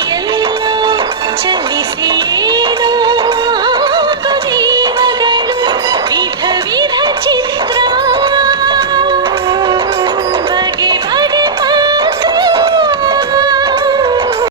ಎಲ್ಲೋ ಜನಿಸಿ ಎಲ್ಲೋ ಚಲಿಸಿ ಏನೋ